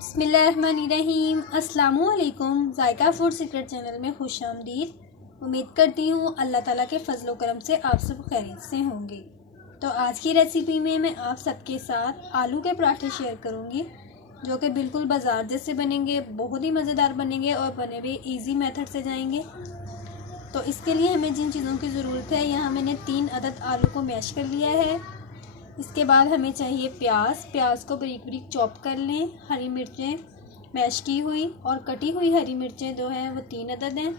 बिस्मिल्लाहिर्रहमानिर्रहीम। अस्सलामुअलैकुम। जायका food secret channel में खुशामदीद। उम्मीद करती हूँ अल्लाह ताला के फजल करम से आप सब खैरियत से होंगे। तो आज की रेसिपी में मैं आप सबके साथ आलू के पराठे शेयर करूँगी, जो कि बिल्कुल बाजार जैसे बनेंगे, बहुत ही मज़ेदार बनेंगे और बने हुए ईजी मेथड से जाएंगे। तो इसके लिए हमें जिन चीज़ों की ज़रूरत है, यहाँ मैंने 3 अदद आलू को मैश कर लिया है। इसके बाद हमें चाहिए प्याज को बारीक बारीक चॉप कर लें। हरी मिर्चें मैश की हुई और कटी हुई हरी मिर्चें जो हैं वो 3 अदद हैं।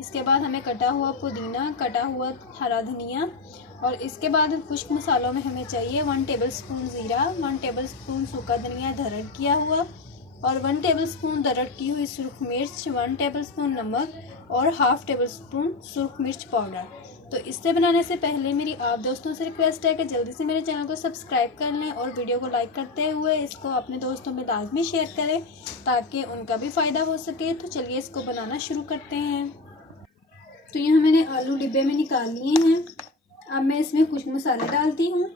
इसके बाद हमें कटा हुआ पुदीना, कटा हुआ हरा धनिया, और इसके बाद खुश्क मसालों में हमें चाहिए 1 टेबलस्पून ज़ीरा, 1 टेबलस्पून सूखा धनिया दरड़ किया हुआ, और 1 टेबलस्पून दरड़ की हुई सुरख मिर्च, 1 टेबलस्पून नमक और हाफ़ टेबलस्पून सुरख मिर्च पाउडर। तो इससे बनाने से पहले मेरी आप दोस्तों से रिक्वेस्ट है कि जल्दी से मेरे चैनल को सब्सक्राइब कर लें और वीडियो को लाइक करते हुए इसको अपने दोस्तों में लाजमी शेयर करें ताकि उनका भी फ़ायदा हो सके। तो चलिए इसको बनाना शुरू करते हैं। तो यहाँ मैंने आलू डिब्बे में निकाल लिए हैं। अब मैं इसमें कुछ मसाले डालती हूँ।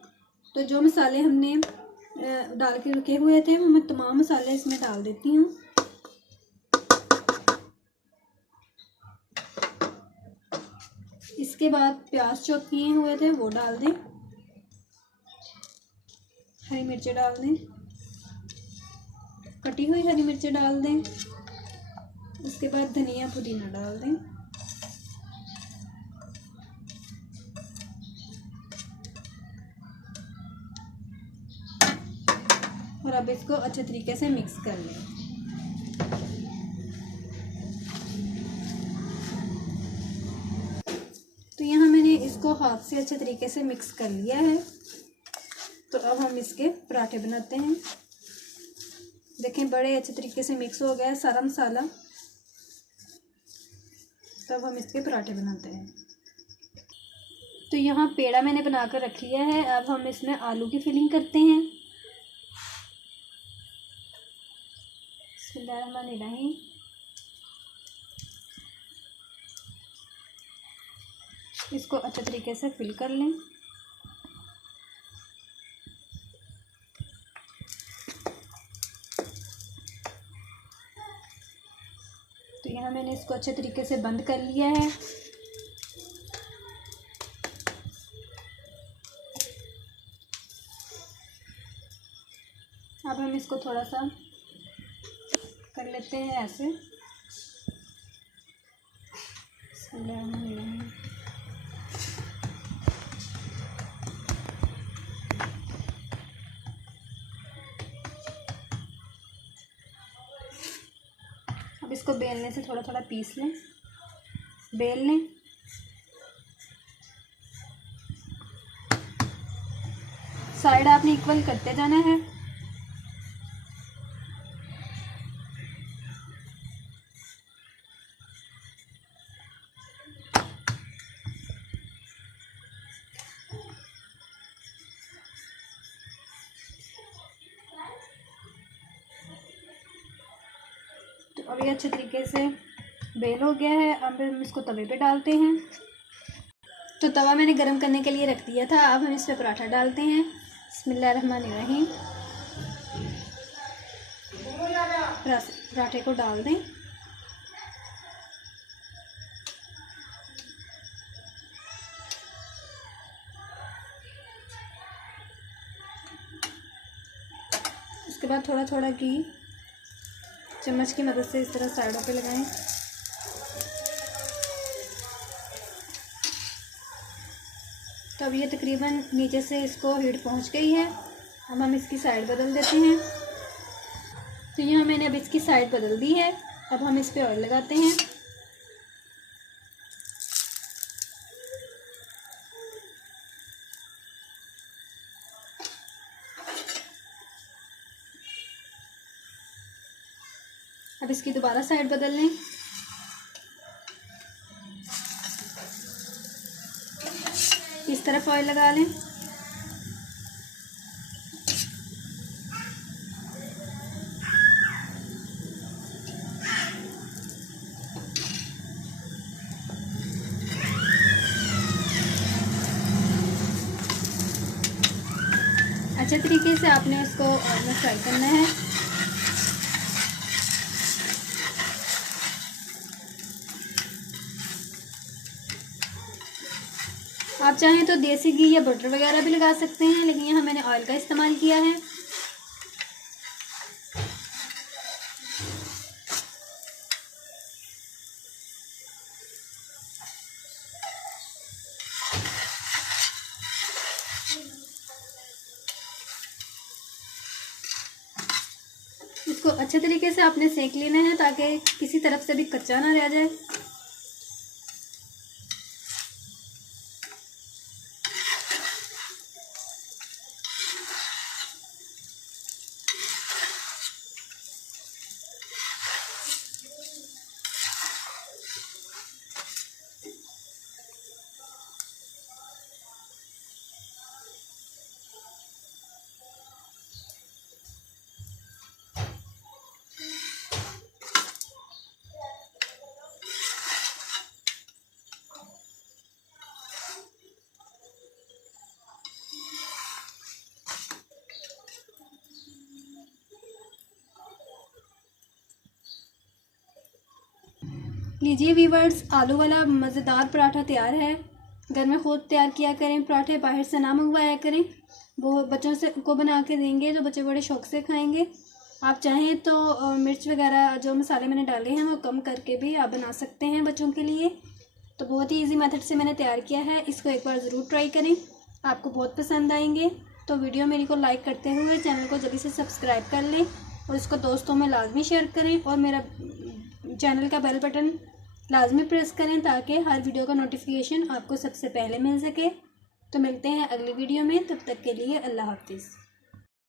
तो जो मसाले हमने डाल के रखे हुए थे वो मैं तमाम मसाले इसमें डाल देती हूँ। इसके बाद प्याज चॉप किए हुए थे वो डाल दें, हरी मिर्चें डाल दें, कटी हुई हरी मिर्चें डाल दें। उसके बाद धनिया पुदीना डाल दें। और अब इसको अच्छे तरीके से मिक्स कर लें। तो यहाँ मैंने इसको हाथ से अच्छे तरीके से मिक्स कर लिया है। तो अब हम इसके पराठे बनाते हैं। देखें बड़े अच्छे तरीके से मिक्स हो गया है सारा मसाला। तब हम इसके पराठे बनाते हैं। तो यहाँ पेड़ा मैंने बनाकर रख लिया है। अब हम इसमें आलू की फिलिंग करते हैं। बिस्मिल्लाहिर्रहमानिर्रहीम। इसको अच्छे तरीके से फिल कर लें। तो यहाँ मैंने इसको अच्छे तरीके से बंद कर लिया है। अब हम इसको थोड़ा सा कर लेते हैं ऐसे। अब इसको बेलने से थोड़ा थोड़ा पीस लें, बेल लें। साइड आपने इक्वल करते जाना है। तो अभी अच्छे तरीके से बेल हो गया है। अब हम इसको तवे पे डालते हैं। तो तवा मैंने गरम करने के लिए रख दिया था। अब हम इस पे पराठा डालते हैं। बिस्मिल्लाहिर्रहमानिर्रहीम। पराठे को डाल दें। उसके बाद थोड़ा थोड़ा घी चम्मच की मदद से इस तरह साइडों पे लगाएं। तो अब ये तकरीबन नीचे से इसको हीट पहुंच गई है। अब हम इसकी साइड बदल देते हैं। तो यहाँ मैंने अब इसकी साइड बदल दी है। अब हम इस पे ऑयल लगाते हैं। अब इसकी दोबारा साइड बदल लें। इस तरफ ऑयल लगा लें। अच्छे तरीके से आपने इसको ऑयल में फ्राई करना है। आप चाहें तो देसी घी या बटर वगैरह भी लगा सकते हैं, लेकिन यहाँ मैंने ऑयल का इस्तेमाल किया है। इसको अच्छे तरीके से आपने सेक लेना है ताकि किसी तरफ से भी कच्चा ना रह जाए। लीजिए व्यूअर्स, आलू वाला मज़ेदार पराठा तैयार है। घर में खुद तैयार किया करें पराठे, बाहर से ना मंगवाया करें। वो बच्चों से को बना के देंगे तो बच्चे बड़े शौक़ से खाएंगे। आप चाहें तो मिर्च वगैरह जो मसाले मैंने डाले हैं वो कम करके भी आप बना सकते हैं बच्चों के लिए। तो बहुत ही इजी मेथड से मैंने तैयार किया है। इसको एक बार ज़रूर ट्राई करें, आपको बहुत पसंद आएंगे। तो वीडियो मेरी को लाइक करते हुए चैनल को जल्दी से सब्सक्राइब कर लें और इसको दोस्तों में लाजमी शेयर करें और मेरा चैनल का बेल बटन लाजमी प्रेस करें ताकि हर वीडियो का नोटिफिकेशन आपको सबसे पहले मिल सके। तो मिलते हैं अगली वीडियो में, तब तक के लिए अल्लाह हाफिज़।